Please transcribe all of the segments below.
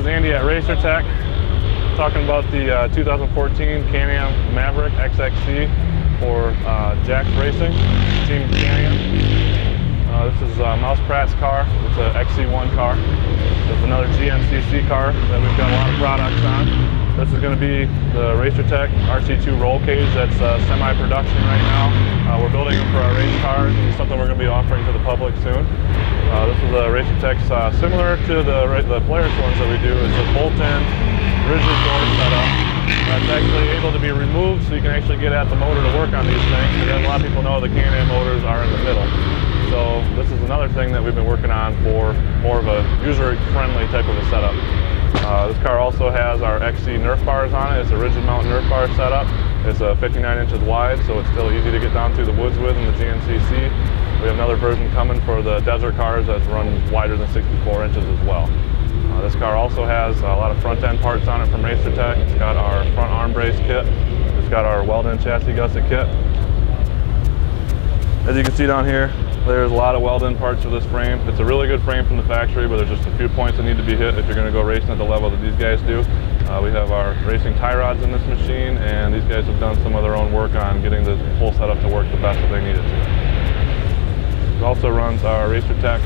is Andy at Racer Tech, talking about the 2014 Can-Am Maverick XXC for Jack's Racing, Team Can-Am. This is Pratt's car. It's an XC1 car. It's another GNCC car that we've got a lot of products on. This is going to be the Racer Tech RC2 roll cage that's semi-production right now. We're building them for our race cars, and it's something we're going to be offering to the public soon. This is the Racer Tech's similar to the Polaris ones that we do. It's a bolt-in, rigid door setup that's actually able to be removed so you can actually get at the motor to work on these things. And a lot of people know the Can-Am motors are in the middle. So this is another thing that we've been working on for more of a user-friendly type of a setup. This car also has our XC Nerf Bars on it. It's a rigid mount Nerf bar setup. It's 59 inches wide, so it's still easy to get down through the woods with in the GNCC. We have another version coming for the desert cars that's run wider than 64 inches as well. This car also has a lot of front end parts on it from Racer Tech. It's got our front arm brace kit. It's got our Weldon chassis gusset kit. As you can see down here, there's a lot of Weldon parts for this frame. It's a really good frame from the factory, but there's just a few points that need to be hit if you're going to go racing at the level that these guys do. We have our racing tie rods in this machine, and these guys have done some of their own work on getting the whole setup to work the best that they need it to. It also runs our Racer Tech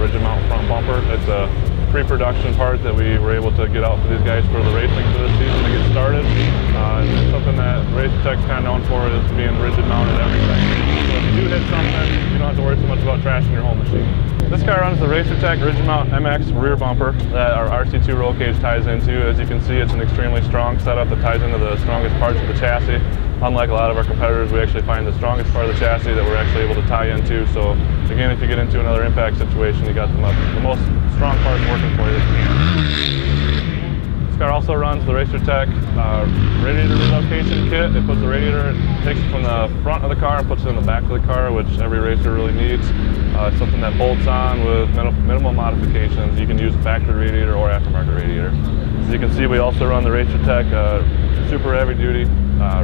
rigid mount front bumper. It's a pre-production part that we were able to get out for these guys for the racing for this season to get started. And it's something that Racer Tech's kind of known for, is being rigid mounted everything. So if you do hit something, you don't have to worry so much about trashing your whole machine. This car runs the Racer Tech rigid mount MX rear bumper that our RC2 roll cage ties into. As you can see, it's an extremely strong setup that ties into the strongest parts of the chassis. Unlike a lot of our competitors, we actually find the strongest part of the chassis that we're actually able to tie into. So again, if you get into another impact situation, you got the most strong parts working for you that you can. This car also runs the Racer Tech radiator relocation kit. It puts the radiator, takes it from the front of the car and puts it in the back of the car, which every racer really needs. It's something that bolts on with minimal modifications. You can use a factory radiator or aftermarket radiator. As you can see, we also run the Racer Tech super heavy duty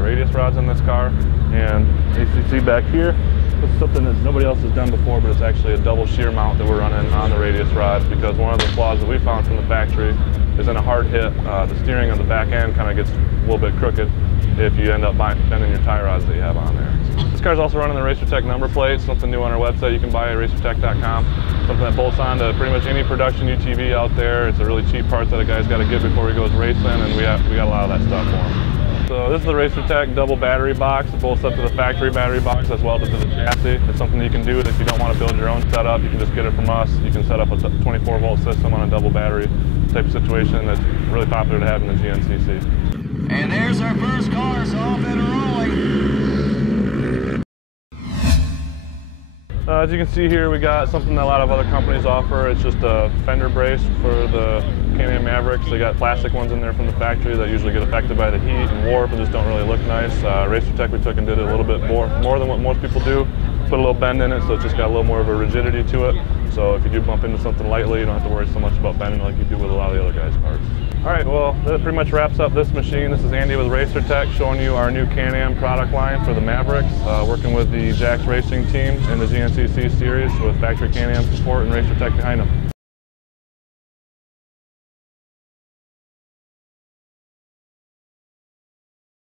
radius rods in this car. And as you see back here, this is something that nobody else has done before, but it's actually a double shear mount that we're running on the radius rods, because one of the flaws that we found from the factory is in a hard hit, the steering on the back end kind of gets a little bit crooked if you end up bending your tie rods that you have on there. This car's also running the Racer Tech number plate, something new on our website you can buy at racertech.com. Something that bolts on to pretty much any production UTV out there. It's a really cheap part that a guy's got to get before he goes racing, and we got a lot of that stuff for him. So this is the Racer Tech double battery box. It bolts up to the factory battery box as well as to the chassis. It's something you can do if you don't want to build your own setup. You can just get it from us. You can set up a 24-volt system on a double battery type of situation that's really popular to have in the GNCC. And there's our first car, so off and rolling. As you can see here, we got something that a lot of other companies offer. It's just a Fender Brace for the Can-Am Mavericks. They got plastic ones in there from the factory that usually get affected by the heat and warp and just don't really look nice. Racer Tech, we took and did it a little bit more than what most people do. Put a little bend in it, so it's just got a little more of a rigidity to it. So if you do bump into something lightly, you don't have to worry so much about bending like you do with a lot of the other guys' parts. All right, well, that pretty much wraps up this machine. This is Andy with Racer Tech, showing you our new Can-Am product line for the Mavericks, working with the Jack's Racing team in the GNCC series with factory Can-Am support and Racer Tech behind them.